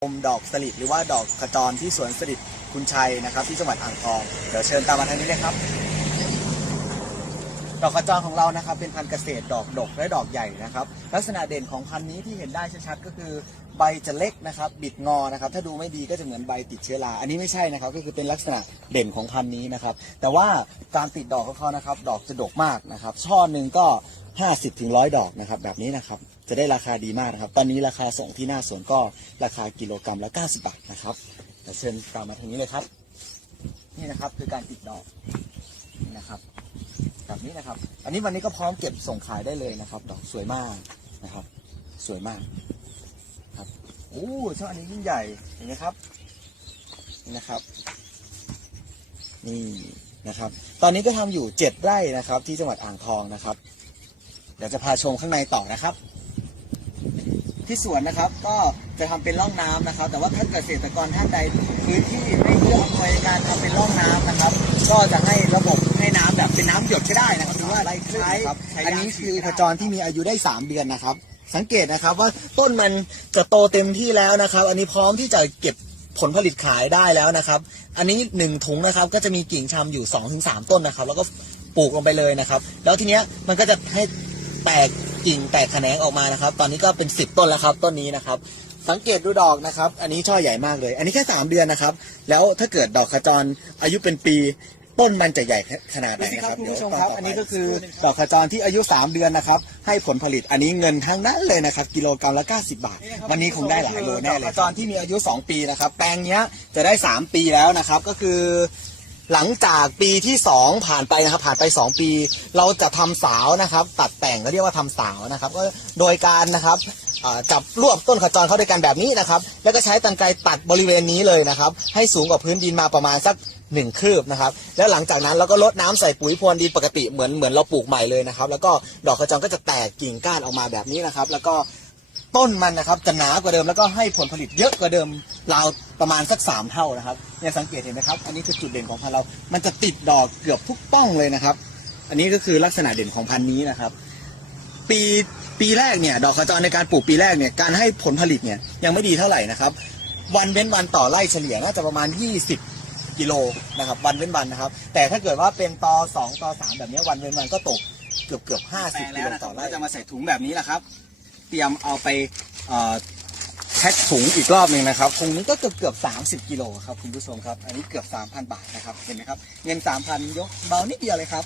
ชมดอกสลิดหรือว่าดอกขจรที่สวนสลิดคุณชัยนะครับ ที่จังหวัดอ่างทอง เดี๋ยวเชิญตามมาทางนี้เลยครับ ดอกขจรของเรานะครับเป็นพันธุ์เกษตรดอกดกและดอกใหญ่นะครับลักษณะเด่นของพันธุ์นี้ที่เห็นได้ชัดๆก็คือใบจะเล็กนะครับบิดงอนะครับถ้าดูไม่ดีก็จะเหมือนใบติดเชื้อราอันนี้ไม่ใช่นะครับก็คือเป็นลักษณะเด่นของพันธุ์นี้นะครับแต่ว่าการติดดอกของเขานะครับดอกจะดกมากนะครับช่อหนึ่งก็ 50ถึงร้อยดอกนะครับแบบนี้นะครับจะได้ราคาดีมากนะครับตอนนี้ราคาส่งที่หน้าสวนก็ราคากิโลกรัมละ 90 บาทนะครับเชิญตามมาทางนี้เลยครับ นี่นะครับคือการติดดอกนี่นะครับ แบบนี้นะครับ อันนี้วันนี้ก็พร้อมเก็บส่งขายได้เลยนะครับ ดอกสวยมากนะครับ สวยมากครับโอ้ช่ออันนี้ยิ่งใหญ่เห็นไหมครับนี่นะครับ นี่นะครับ ตอนนี้ก็ทำอยู่เจ็ดไร่นะครับ ที่จังหวัดอ่างทองนะครับเดี๋ยวจะพาชมข้างในต่อนะครับ ที่สวนนะครับก็จะทำเป็นร่องน้ำนะครับ แต่ว่าท่านเกษตรกรท่านใดพื้นที่ไม่เอื้ออำนวยในการทำเป็นร่องน้ำนะครับ ก็จะให้ระบบให้น้ำแบบเป็นน้ำหยดก็ได้ นะครับหรือว่าไรคลื่นนะครับอันนี้คือขจรที่มีอายุได้ 3 เดือนนะครับ สังเกตนะครับว่าต้นมันจะโตเต็มที่แล้วนะครับ อันนี้พร้อมที่จะเก็บผลผลิตขายได้แล้วนะครับ อันนี้หนึ่งถุงนะครับก็จะมีกิ่งชำอยู่2อถึงสต้นนะครับ แล้วก็ปลูกลงไปเลยนะครับ แล้วทีเนี้ยมันก็จะให้แตกกิ่งแตกแขนงออกมานะครับ ตอนนี้ก็เป็น 10 ต้นแล้วครับ ต้นนี้นะครับ สังเกตดูดอกนะครับ อันนี้ช่อใหญ่มากเลย อันนี้แค่ 3 เดือนนะครับ แล้วถ้าเกิดดอกขจรอายุเป็นปี ต้นมันจะใหญ่ขนาดไหนนะครับคุณผู้ชมครับ อันนี้ก็คือดอกขจรที่อายุ 3 เดือนนะครับ ให้ผลผลิตอันนี้เงินทั้งนั้นเลยนะครับ กิโลกรัมละ 90 บาท วันนี้คงได้หลายโลแน่เลยดอกขจรที่มีอายุ 2 ปีนะครับ แปลงเนี้ยจะได้ 3 ปีแล้วนะครับ ก็คือหลังจากปีที่ 2 ผ่านไปนะครับ ผ่านไป 2 ปี เราจะทำสาวนะครับ ตัดแต่งก็เรียกว่าทำสาวนะครับ ก็โดยการนะครับอ่าจับรวบต้นขจรเข้าด้วยกันแบบนี้นะครับ แล้วก็ใช้ตังไกรตัดบริเวณนี้เลยนะครับ ให้สูงกว่าพื้นดินมาประมาณสัก หนึ่งคืบนะครับ แล้วหลังจากนั้นเราก็ลดน้ำใส่ปุ๋ยพรวนดินปกติเหมือนเหมือนเราปลูกใหม่เลยนะครับ แล้วก็ดอกขจรก็จะแตกกิ่งก้านออกมาแบบนี้นะครับ แล้วก็ต้นมันนะครับจะหนากว่าเดิมแล้วก็ให้ผลผลิตเยอะกว่าเดิมราวประมาณสักสามเท่านะครับเนี่ยสังเกตเห็นไหมครับ อันนี้คือจุดเด่นของพันธุ์เรา มันจะติดดอกเกือบทุกต้องเลยนะครับ อันนี้ก็คือลักษณะเด่นของพันธุ์นี้นะครับ ปีปีแรกเนี่ยดอกขจรในการปลูกปีแรกเนี่ยการให้ผลผลิตเนี่ยยังไม่ดีเท่าไหร่นะครับ วันเว้นวันต่อไร่เฉลี่ยน่าจะประมาณ 20 กิโลนะครับวันเว้นวันนะครับ แต่ถ้าเกิดว่าเป็นตอสองตอสามแบบเนี้ยวันเว้นวันก็ตกเกือบเกือบห้าสิบกิโลต่อไร่จะมาใส่ถุงแบบนี้แหละครับ เตรียมเอาไปเอ่อแพ็คถุงอีกรอบหนึ่งนะครับถุงนี้ก็เกือบเกือบสามสิบกิโลครับคุณผู้ชมครับ อันนี้เกือบสามพันบาทนะครับ เห็นไหมครับ เงินสามพันยกเบานิดเดียวเลยครับ